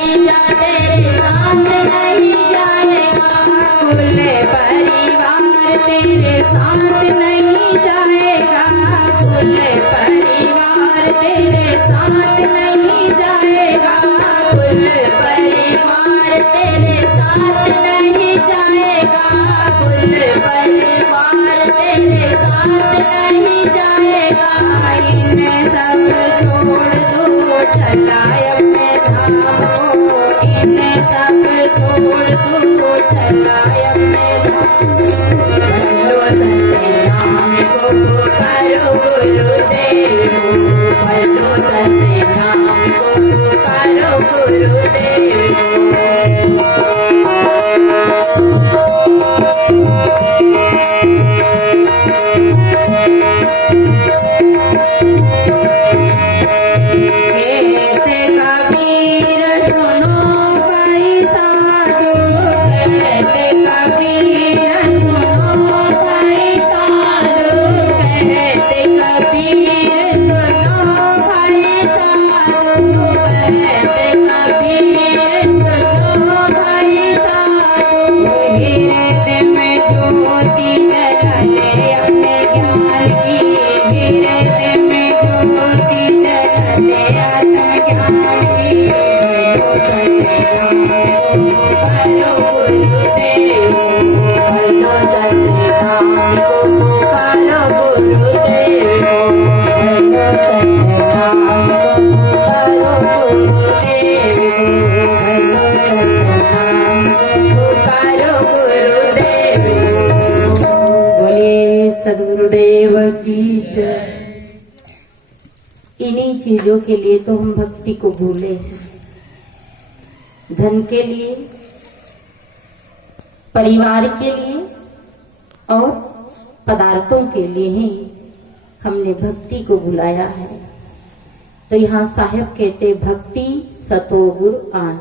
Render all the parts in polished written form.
नहीं जाते साथ नहीं जाएगा, कुल परिवार तेरे साथ नहीं जाएगा, कुल परिवार तेरे साथ नहीं जाएगा, कुल परिवार तेरे साथ नहीं जाएगा, कुल परिवार तेरे साथ नहीं जाएगा। इन्हें सब छोड़ दो चलाए अपने धाम को, इन्हें सब छोड़ दो चलाए अपने नाम को पुकारो गुरुदेव, भलो सत्य नाम को पुकारो गुरुदेव। इन्हीं चीजों के लिए तो हम भक्ति को भूले हैं। धन के लिए, परिवार के लिए और पदार्थों के लिए ही हमने भक्ति को भुलाया है। तो यहाँ साहेब कहते भक्ति सतोगुर आन,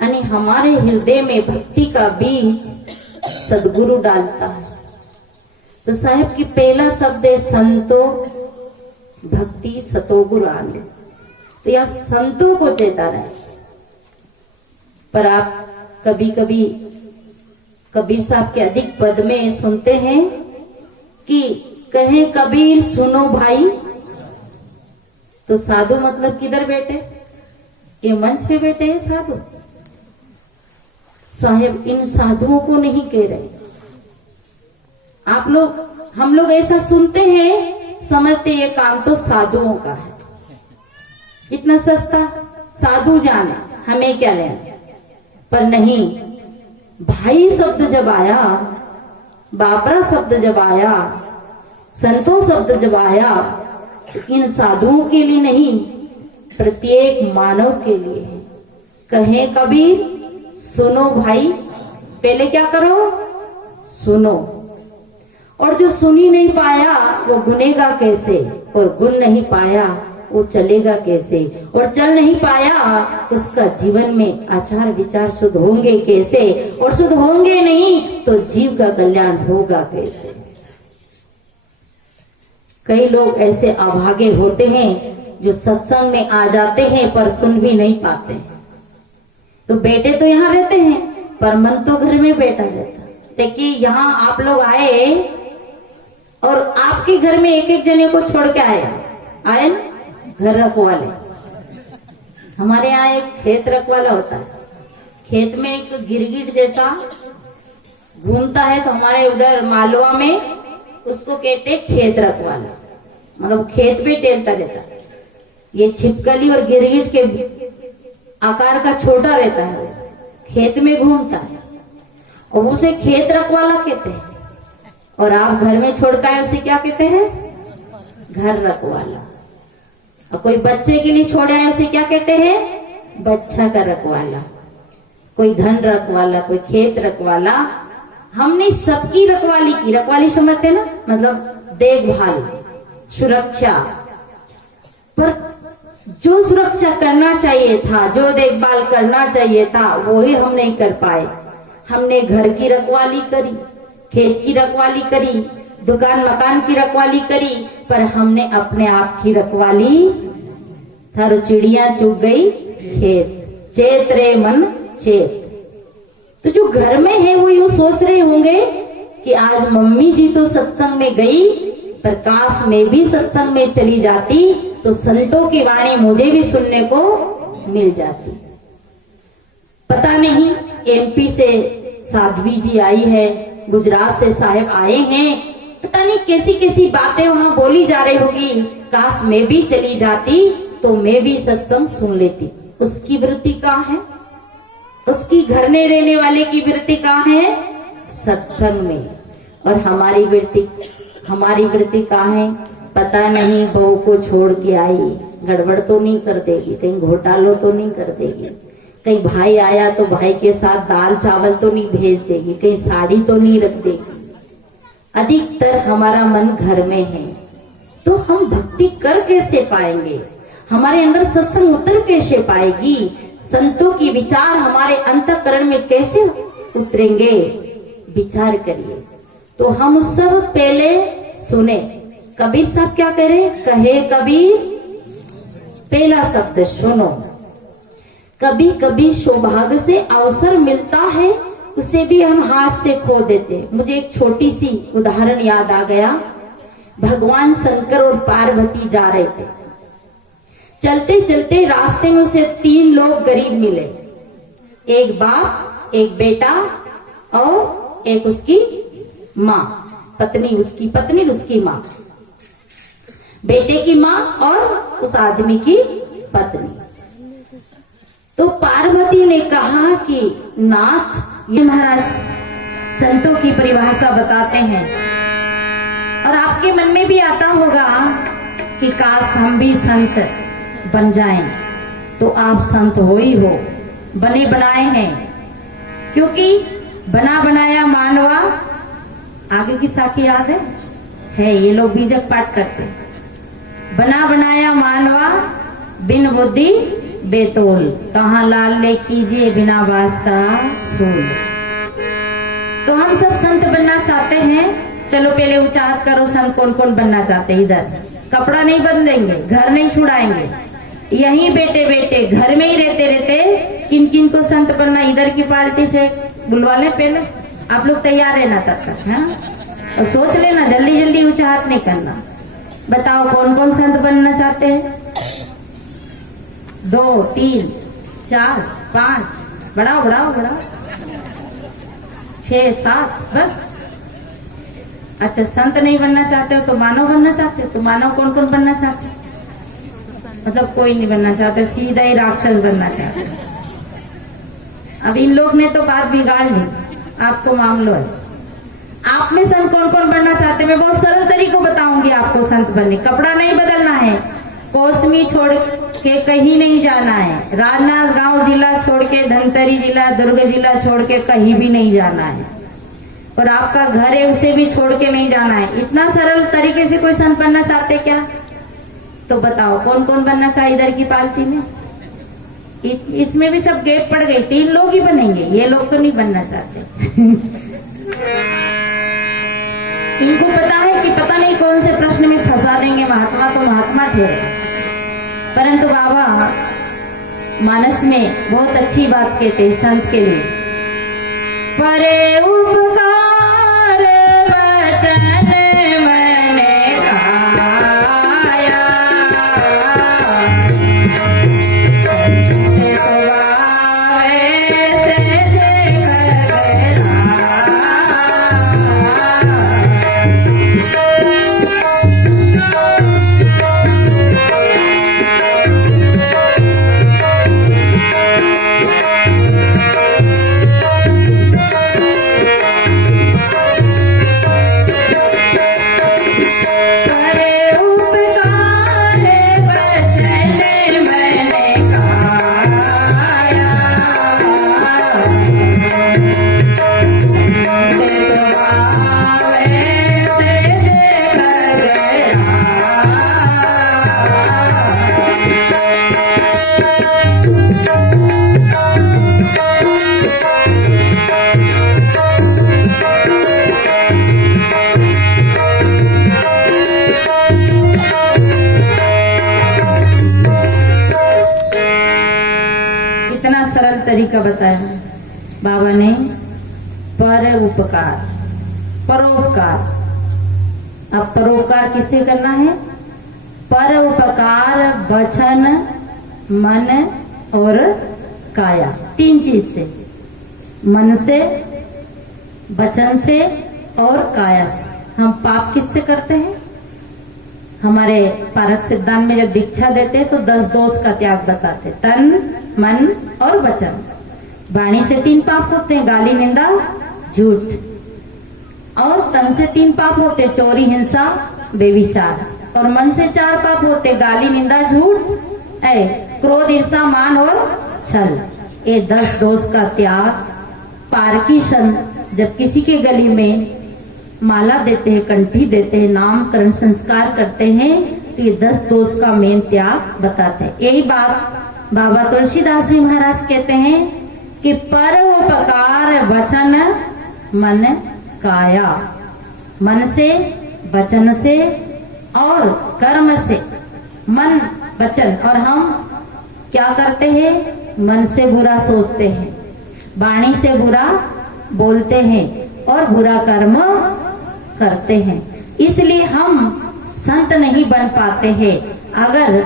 यानी हमारे हृदय में भक्ति का बीज सदगुरु डालता है। तो साहेब की पहला शब्द है संतो भक्ति सतोगुर आन। तो यहाँ संतों को चेता रहे। पर आप कभी कभी कबीर साहब के अधिक पद में सुनते हैं कि कहे कबीर सुनो भाई। तो साधु मतलब किधर बैठे? ये मंच पे बैठे हैं साधु। साहेब इन साधुओं को नहीं कह रहे। आप लोग, हम लोग ऐसा सुनते हैं, समझते ये काम तो साधुओं का है, इतना सस्ता साधु जाने, हमें क्या लेना। पर नहीं, भाई शब्द जब आया, बाबरा शब्द जब आया, संतों शब्द जब आया, तो इन साधुओं के लिए नहीं, प्रत्येक मानव के लिए है। कहे कबीर सुनो भाई, पहले क्या करो? सुनो। और जो सुन ही नहीं पाया वो गुनेगा कैसे, और गुण नहीं पाया वो चलेगा कैसे, और चल नहीं पाया उसका जीवन में आचार विचार शुद्ध होंगे कैसे, और शुद्ध होंगे नहीं तो जीव का कल्याण होगा कैसे। कई लोग ऐसे अभागे होते हैं जो सत्संग में आ जाते हैं पर सुन भी नहीं पाते हैं। तो बेटे तो यहाँ रहते हैं पर मन तो घर में बैठा रहता। देखिए यहाँ आप लोग आए और आपके घर में एक एक जने को छोड़ के आए ना, घर रखवाले। हमारे यहाँ एक खेत रखवाला होता है। खेत में एक गिरगिट जैसा घूमता है, तो हमारे उधर मालवा में उसको कहते हैं खेत रखवाला, मतलब खेत में टहलता रहता है। ये छिपकली और गिरगिट के आकार का छोटा रहता है, खेत में घूमता है और उसे खेत रखवाला कहते हैं। और आप घर में छोड़ कर उसे क्या कहते हैं? घर रखवाला। और कोई बच्चे के लिए छोड़े आए उसे क्या कहते हैं? बच्चा का रखवाला। कोई धन रखवाला, कोई खेत रखवाला। हमने सबकी रखवाली की। रखवाली समझते ना, मतलब देखभाल, सुरक्षा। पर जो सुरक्षा करना चाहिए था, जो देखभाल करना चाहिए था, वो ही हम नहीं कर पाए। हमने घर की रखवाली करी, खेत की रखवाली करी, दुकान मकान की रखवाली करी, पर हमने अपने आप की रखवाली। थारो चिड़िया चुग गई खेत, चेत रे मन चेत। तो जो घर में है वो यूं सोच रहे होंगे कि आज मम्मी जी तो सत्संग में गई, पर काश मैं भी सत्संग में चली जाती तो संतों की वाणी मुझे भी सुनने को मिल जाती। पता नहीं एमपी से साध्वी जी आई है, गुजरात से साहब आए हैं, पता नहीं कैसी कैसी बातें वहां बोली जा रही होगी। काश मैं भी चली जाती तो मैं भी सत्संग सुन लेती। उसकी वृत्ति कहाँ है? उसकी घर में रहने वाले की वृत्ति कहाँ है? सत्संग में। और हमारी वृत्ति कहाँ है? पता नहीं बहू को छोड़ के आई, गड़बड़ तो नहीं कर देगी, कहीं घोटालो तो नहीं कर देगी, कहीं भाई आया तो भाई के साथ दाल चावल तो नहीं भेज देगी, कहीं साड़ी तो नहीं रख देगी। अधिकतर हमारा मन घर में है, तो हम भक्ति कर कैसे पाएंगे? हमारे अंदर सत्संग उतर कैसे पाएगी? संतों की विचार हमारे अंतःकरण में कैसे उतरेंगे? विचार करिए। तो हम सब पहले सुने। कबीर साहब क्या कह रहे? कहे कबीर पहला शब्द सुनो। कभी कभी सौभाग्य से अवसर मिलता है, उसे भी हम हाथ से खो देते। मुझे एक छोटी सी उदाहरण याद आ गया। भगवान शंकर और पार्वती जा रहे थे, चलते चलते रास्ते में उसे 3 लोग गरीब मिले, एक बाप, एक बेटा और एक उसकी माँ, उसकी पत्नी उसकी माँ, बेटे की माँ और उस आदमी की पत्नी। तो पार्वती ने कहा कि नाथ, ये महाराज संतों की परिभाषा बताते हैं, और आपके मन में भी आता होगा कि काश हम भी संत बन जाएं। तो आप संत हो ही हो, बने बनाए हैं, क्योंकि बना बनाया मानवा। आगे की साखी याद है ये लोग बीजक पाठ करते। बना बनाया मानवा बिन बुद्धि बेतोल, कहाँ लाल ले कीजिए बिना वास का फूल। तो हम सब संत बनना चाहते हैं। चलो पहले उच्चार करो, संत कौन कौन बनना चाहते हैं? इधर कपड़ा नहीं बदलेंगे, घर नहीं छुड़ाएंगे, यहीं बेटे बेटे घर में ही रहते रहते किन किन को संत बनना? इधर की पार्टी से बुलवा ले, पहले आप लोग तैयार रहना तब तक, है? और सोच लेना, जल्दी जल्दी उच्चार नहीं करना। बताओ कौन कौन संत बनना चाहते हैं? 2 3 4 5, बढ़ाओ बढ़ाओ बढ़ाओ, 6 7, बस। अच्छा, संत नहीं बनना चाहते हो तो मानव बनना चाहते हो? तो मानव कौन कौन बनना चाहते हो? मतलब कोई नहीं बनना चाहते, सीधा ही राक्षस बनना चाहते। अब इन लोग ने तो बात बिगाड़ ली, आपको मामलो है। आप में संत कौन कौन बनना चाहते? मैं बहुत सरल तरीकों बताऊंगी आपको संत बनने। कपड़ा नहीं बदलना है, कोसमी छोड़ के कहीं नहीं जाना है, राजनांदगांव जिला छोड़ के, धमतरी जिला, दुर्ग जिला छोड़ के कहीं भी नहीं जाना है, और आपका घर है उसे भी छोड़ के नहीं जाना है। इतना सरल तरीके से कोई संत बनना चाहते क्या? तो बताओ कौन कौन बनना चाहिए इधर की पार्टी में? इसमें भी सब गैप पड़ गई, 3 लोग ही बनेंगे, ये लोग तो नहीं बनना चाहते। इनको पता है कि पता नहीं कौन से प्रश्न में फंसा देंगे महात्मा को, महात्मा ठहरे। परंतु बाबा मानस में बहुत अच्छी बात कहते संत के लिए, परे उपकार वचन मन काया, कितना सरल तरीका बताया बाबा ने। पर उपकार, परोपकार। अब परोपकार किससे करना है? पर उपकार वचन, मन और काया, 3 चीज से, मन से, वचन से और काया से। हम पाप किससे करते हैं? हमारे पारक सिद्धांत में जब दीक्षा देते हैं तो 10 दोष का त्याग बताते, तन, मन और वचन। वाणी से 3 पाप होते हैं, गाली, निंदा, झूठ। और तन से 3 पाप होते, चोरी, हिंसा, बेविचार। और मन से 4 पाप होते, गाली, निंदा, झूठ, क्रोध, ईर्ष्या, मान और छल। ये 10 दोष का त्याग पारकी संत जब किसी के गली में माला देते हैं, कंठी देते हैं, नामकरण संस्कार करते हैं, तो ये 10 दोष का मेन त्याग बताते हैं। यही बात बाबा तुलसीदास जी महाराज कहते हैं कि पर उपकार वचन मन काया। मन से, वचन से और कर्म से, मन, वचन। और हम क्या करते हैं? मन से बुरा सोचते हैं, वाणी से बुरा बोलते हैं और बुरा कर्म करते हैं। इसलिए हम संत नहीं बन पाते हैं। अगर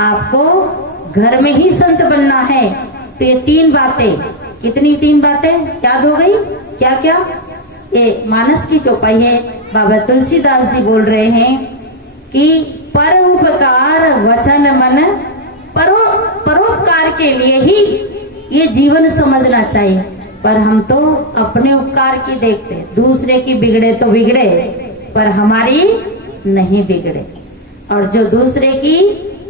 आपको घर में ही संत बनना है तो ये 3 बातें, कितनी 3 बातें याद हो गई? क्या क्या? ये मानस की चौपाई है। बाबा तुलसीदास जी बोल रहे हैं कि पर उपकार वचन मन, परोपकार के लिए ही ये जीवन समझना चाहिए। पर हम तो अपने उपकार की देखते, दूसरे की बिगड़े तो बिगड़े पर हमारी नहीं बिगड़े। और जो दूसरे की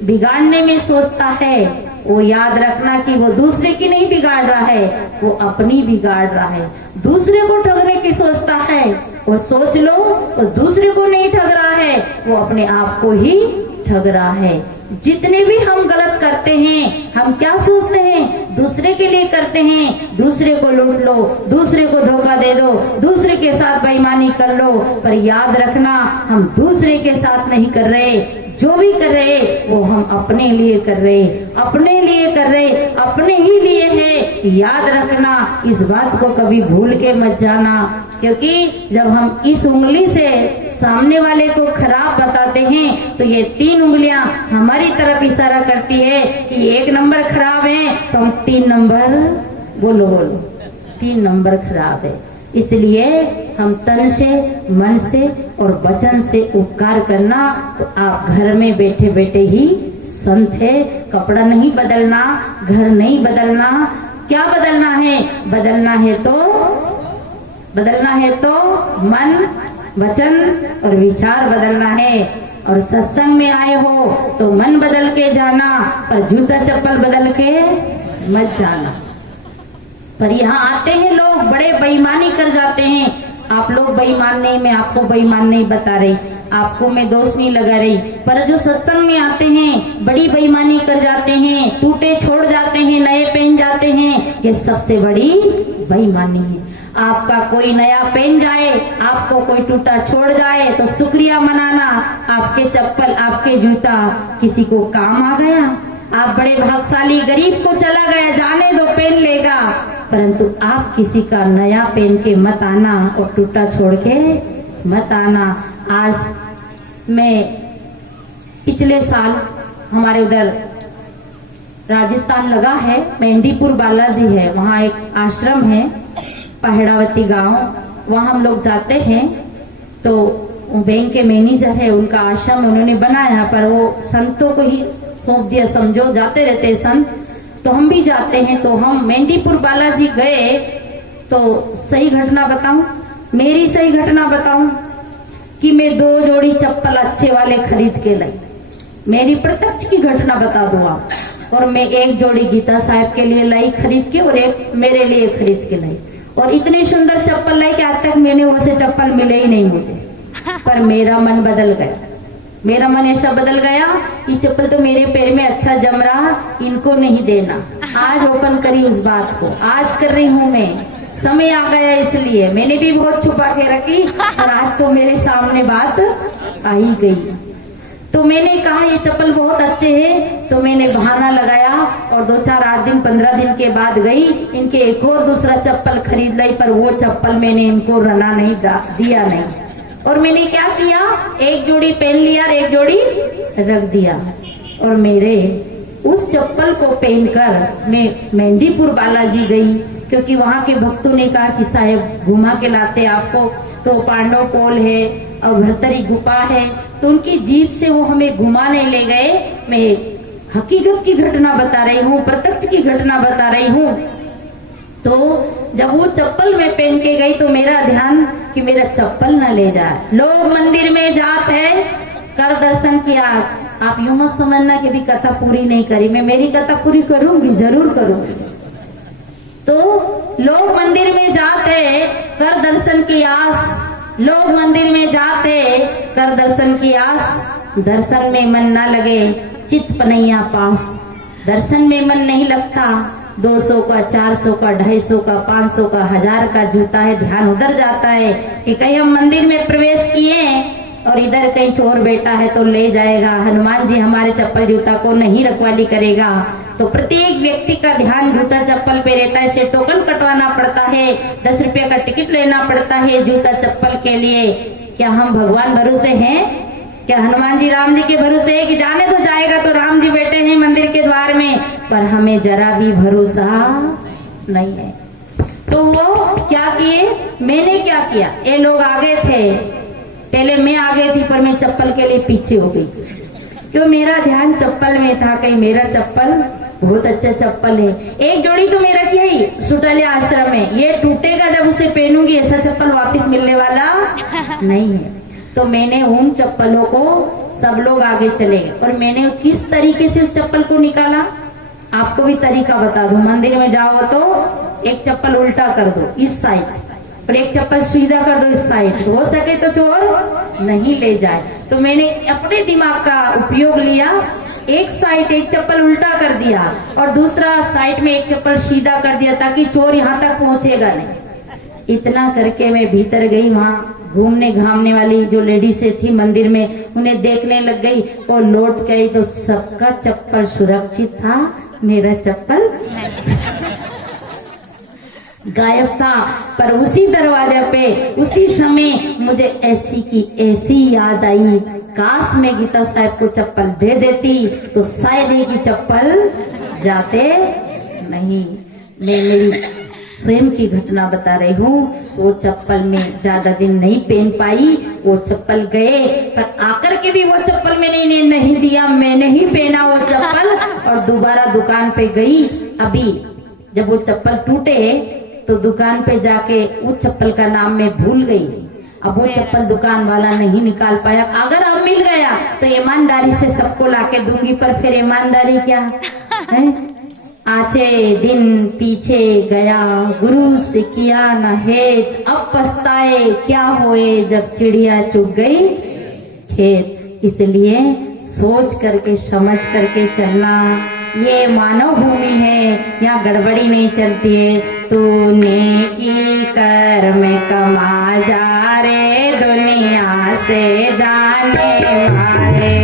बिगाड़ने में सोचता है वो याद रखना कि वो दूसरे की नहीं बिगाड़ रहा है, वो अपनी बिगाड़ रहा है। दूसरे को ठगने की सोचता है, वो सोच लो तो दूसरे को नहीं ठग रहा है, वो अपने आप को ही ठग रहा है। जितने भी हम गलत करते हैं, हम क्या सोचते हैं? दूसरे के लिए करते हैं। दूसरे को लूट लो, दूसरे को धोखा दे दो, दूसरे के साथ बेईमानी कर लो। पर याद रखना, हम दूसरे के साथ नहीं कर रहे, जो भी कर रहे वो हम अपने लिए कर रहे, अपने लिए कर रहे, अपने ही लिए है। याद रखना, इस बात को कभी भूल के मत जाना। क्योंकि जब हम इस उंगली से सामने वाले को खराब बताते हैं तो ये 3 उंगलियां हमारी तरफ इशारा करती है कि 1 नंबर खराब है, तो हम 3 नंबर बोलो 3 नंबर खराब है। इसलिए हम तन से, मन से और वचन से उपकार करना। तो आप घर में बैठे बैठे ही संत है। कपड़ा नहीं बदलना, घर नहीं बदलना, क्या बदलना है? बदलना है तो मन, वचन और विचार बदलना है। और सत्संग में आए हो तो मन बदल के जाना, पर जूता चप्पल बदल के मत जाना। पर यहाँ आते हैं लोग बड़े बेईमानी कर जाते हैं। आप लोग बेईमान नहीं, मैं आपको बेईमान नहीं बता रही, आपको मैं दोष नहीं लगा रही। पर जो सत्संग में आते हैं बड़ी बेईमानी कर जाते हैं, टूटे छोड़ जाते हैं, नए पहन जाते हैं, ये सबसे बड़ी बेईमानी है। आपका कोई नया पहन जाए, आपको कोई टूटा छोड़ जाए तो शुक्रिया मनाना। आपके चप्पल, आपके जूता किसी को काम आ गया। आप बड़े भाग्यशाली, गरीब को चला गया, जाने दो, पहन लेगा। परंतु आप किसी का नया पहन के मत आना और टूटा छोड़ के मत आना। आज मैं पिछले साल हमारे उधर राजस्थान लगा है, मेहंदीपुर बालाजी है, वहाँ एक आश्रम है, पहाड़ावती गांव, वहाँ हम लोग जाते हैं। तो बैंक के मैनेजर है, उनका आश्रम उन्होंने बनाया, पर वो संतों को ही सौंप दिया, समझो जाते रहते संत। तो हम भी जाते हैं। तो हम मेहंदीपुर बालाजी गए तो सही घटना बताऊं, मेरी सही घटना बताऊं कि मैं 2 जोड़ी चप्पल अच्छे वाले खरीद के लाई। मेरी प्रत्यक्ष की घटना बता दूं आप। और मैं 1 जोड़ी गीता साहब के लिए लाई खरीद के, और 1 मेरे लिए खरीद के लाई। और इतनी सुंदर चप्पल लाई कि आज तक मैंने वैसे चप्पल मिले ही नहीं मुझे। पर मेरा मन बदल गया, मेरा मन ऐसा बदल गया, ये चप्पल तो मेरे पैर में अच्छा जम रहा, इनको नहीं देना। आज ओपन करी उस बात को, आज कर रही हूँ मैं, समय आ गया इसलिए। मैंने भी बहुत छुपा के रखी और आज तो मेरे सामने बात आ ही गई। तो मैंने कहा ये चप्पल बहुत अच्छे हैं, तो मैंने बहाना लगाया और 2-4-8 दिन 15 दिन के बाद गई, इनके एक और दूसरा चप्पल खरीद लाई, पर वो चप्पल मैंने इनको रना नहीं दिया नहीं। और मैंने क्या किया, एक जोड़ी पहन लिया और एक जोड़ी रख दिया। और मेरे उस चप्पल को पहनकर मैं मेहंदीपुर बालाजी गई, क्योंकि वहां के भक्तों ने कहा कि साहेब घुमा के लाते आपको, तो पांडव पोल है और भरतरी गुफा है, तो उनकी जीप से वो हमें घुमाने ले गए। मैं हकीकत की घटना बता रही हूँ, प्रत्यक्ष की घटना बता रही हूँ। तो जब वो चप्पल में पहन के गई तो मेरा ध्यान कि मेरा चप्पल न ले जाए। लोग मंदिर में जाते हैं, कर दर्शन किया। आप यूं मत समझना कि भी कथा पूरी नहीं करी, मैं मेरी कथा पूरी करूंगी, जरूर करूंगी। तो लोग मंदिर में जाते कर दर्शन की आस, लोग मंदिर में जाते कर दर्शन की आस, दर्शन में मन ना लगे चित पनैया पास। दर्शन में मन नहीं लगता, 200 का 400 का 250 का 500 का 1000 का जूता है, ध्यान उधर जाता है कि कहीं हम मंदिर में प्रवेश किए और इधर कहीं चोर बैठा है तो ले जाएगा, हनुमान जी हमारे चप्पल जूता को नहीं रखवाली करेगा। तो प्रत्येक व्यक्ति का ध्यान जूता चप्पल पे रहता है। से टोकन कटवाना पड़ता है, 10 रुपये का टिकट लेना पड़ता है जूता चप्पल के लिए। क्या हम भगवान भरोसे हैं? क्या हनुमान जी राम जी के भरोसे है कि जाने तो जाएगा, तो राम जी बैठे हैं मंदिर के द्वार में, पर हमें जरा भी भरोसा नहीं है। तो वो क्या किए, मैंने क्या किया, ये लोग आगे थे, पहले मैं आगे थी, पर मैं चप्पल के लिए पीछे हो गई, क्यों मेरा ध्यान चप्पल में था। कहीं मेरा चप्पल बहुत अच्छा चप्पल है, एक जोड़ी तो मेरा क्या ही सुटाले आश्रम में, ये टूटेगा जब उसे पहनूंगी, ऐसा चप्पल वापस मिलने वाला नहीं है। तो मैंने उन चप्पलों को, सब लोग आगे चले गए, और मैंने किस तरीके से उस चप्पल को निकाला आपको भी तरीका बता दूं। मंदिर में जाओ तो एक चप्पल उल्टा कर दो इस साइड, और एक चप्पल सीधा कर दो इस साइड, हो सके तो चोर नहीं ले जाए। तो मैंने अपने दिमाग का उपयोग लिया, एक साइड एक चप्पल उल्टा कर दिया और दूसरा साइड में एक चप्पल सीधा कर दिया, ताकि चोर यहाँ तक पहुंचेगा नहीं। इतना करके मैं भीतर गई, वहाँ घूमने घामने वाली जो लेडीसें थी मंदिर में, उन्हें देखने लग गई और लौट गई तो सबका चप्पल सुरक्षित था, मेरा चप्पल गायब था। पर उसी दरवाजे पे उसी समय मुझे ऐसी की ऐसी याद आई, काश मैं गीता साहब को चप्पल दे देती तो शायद ये की चप्पल जाते नहीं। मैं मेरी स्वयं की घटना बता रही हूँ। वो चप्पल में ज्यादा दिन नहीं पहन पाई, वो चप्पल गए, पर आकर के भी वो चप्पल मैंने इन्हें नहीं दिया, मैंने ही पहना वो चप्पल और दोबारा दुकान पे गई। अभी जब वो चप्पल टूटे तो दुकान पे जाके वो चप्पल का नाम मैं भूल गई। अब वो चप्पल दुकान वाला नहीं निकाल पाया। अगर अब मिल गया तो ईमानदारी से सबको लाके दूंगी, पर फिर ईमानदारी क्या है? आचे दिन पीछे गया, गुरु से किया न हेत, अब पछताए क्या होए जब चिड़िया चुग गई खेत। इसलिए सोच करके समझ करके चलना, ये मानव भूमि है, यहाँ गड़बड़ी नहीं चलती है। तूने की कर्म कमा जा रे दुनिया से जाने वाले,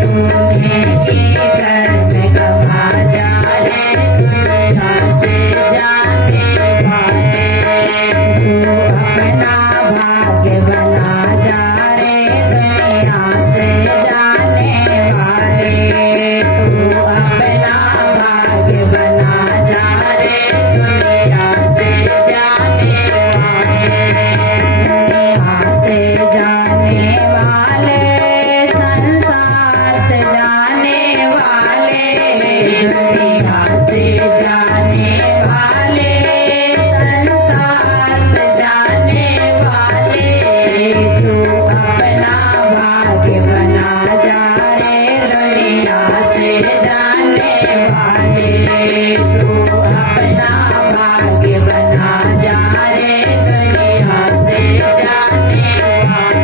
तूने की कर्म कमा जा रे दुनिया से जाने वाले, तू अपना भाग्य बना जा रे दुनिया से जाने वाले, तू अपना भाग्य बना जा रे दुनिया से जाने वाले, दुनिया से जाने वाले, संसार से जाने वाले, दुनिया से जाने वाले, संसार से जाने वाले, तू अपना भाग्य बना जा रे दुनिया से जाने वाले, तू अपना भाग्य बना जा रे दुनिया से जाने वाले।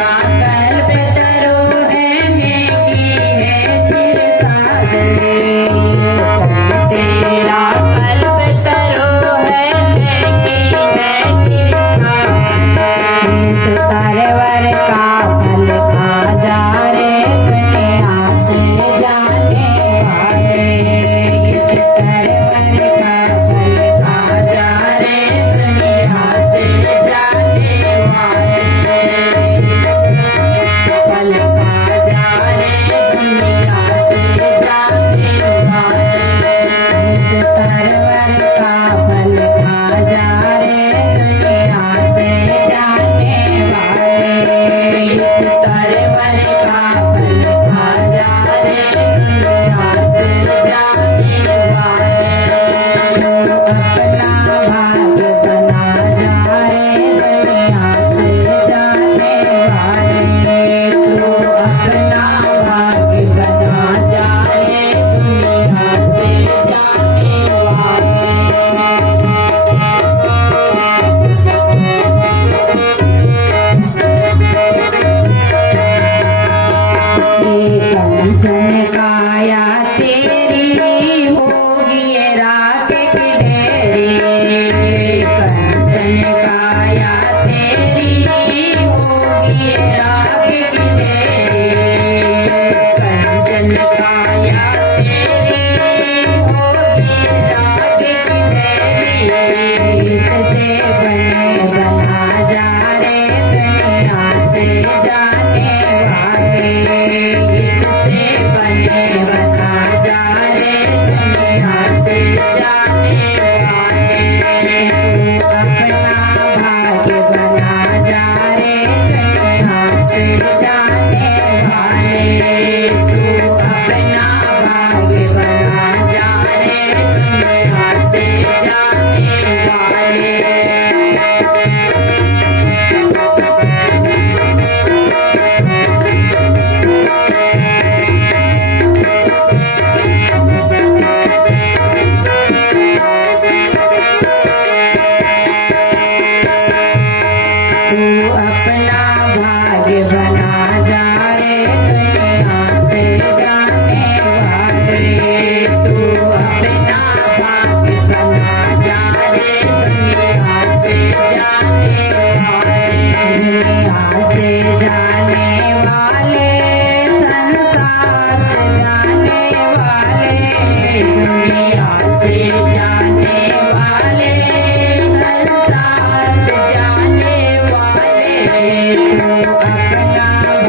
अपना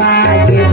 भाग्य